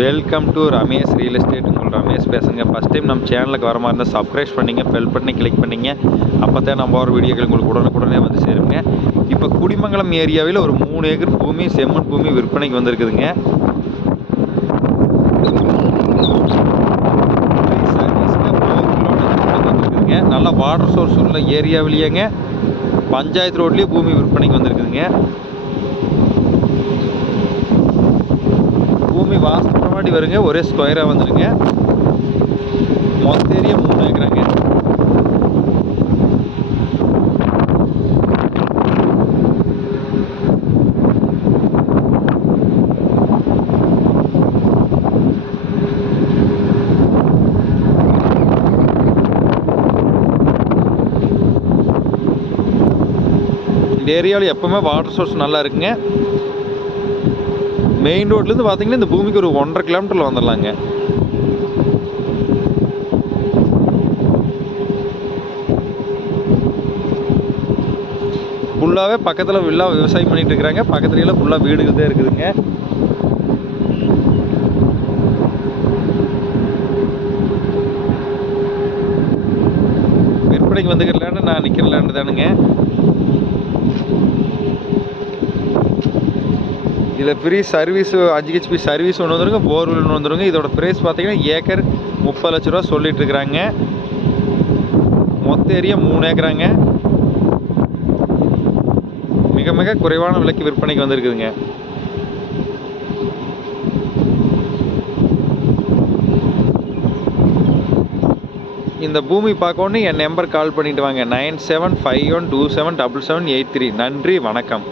Welcome to Ramesh real estate. உங்கள் ரமேஷ் பேசுங்க. First time நம்ம சேனலுக்கு வர மாதிரி இருந்தால் சப்ஸ்கிரைப் பண்ணிங்க, பெல் பண்ணி கிளிக் பண்ணிங்க. அப்போ தான் நம்ம வர வீடியோக்கள் உங்களுக்கு உடனுக்குடனே வந்து சேருங்க. இப்போ குடிமங்கலம் ஏரியாவில் ஒரு 3 ஏக்கர் பூமி, செம்மண் பூமி விற்பனைக்கு வந்திருக்குதுங்க. நல்ல வாட்டர் சோர்ஸ் உள்ள ஏரியாவிலேயேங்க, பஞ்சாயத்து ரோட்லேயே பூமி விற்பனைக்கு வந்திருக்குதுங்க. பூமி வாஸ்து முன்னாடி வருங்க, ஒரே ஸ்கொயராக வந்துடுங்க. மொத்த ஏரியா 3 ஏக்கராங்க. இந்த ஏரியாவில் எப்பவுமே வாட்டர் சோர்ஸ் நல்லா இருக்குங்க. மெயின் ரோட்லேருந்து பார்த்தீங்கன்னா இந்த பூமிக்கு ஒரு 1.5 கிலோமீட்டரில் வந்துடலாங்க. ஃபுல்லாகவே பக்கத்தில் விவசாயம் பண்ணிட்டு இருக்கிறாங்க. பக்கத்துலலாம் ஃபுல்லாக வீடுகள் தான் இருக்குதுங்க. விற்பனைக்கு வந்துக்கிற லேண்டு நான் நிற்கிற லேண்டு தானுங்க. இதில் ஃப்ரீ சர்வீஸ் 5 ஹெச்பி சர்வீஸ் ஒன்று வந்துருங்க, போர்வெல் ஒன்று வந்துருங்க. இதோட ப்ரைஸ் பார்த்தீங்கன்னா ஏக்கர் 30 லட்ச ரூபா சொல்லிட்டு இருக்கிறாங்க. மொத்த ஏரியா 3 ஏக்கராங்க. மிக மிக குறைவான விலைக்கு விற்பனைக்கு வந்திருக்குதுங்க. இந்த பூமி பார்க்கணுன்னு என் நம்பர் கால் பண்ணிட்டு வாங்க. 9751277783. நன்றி, வணக்கம்.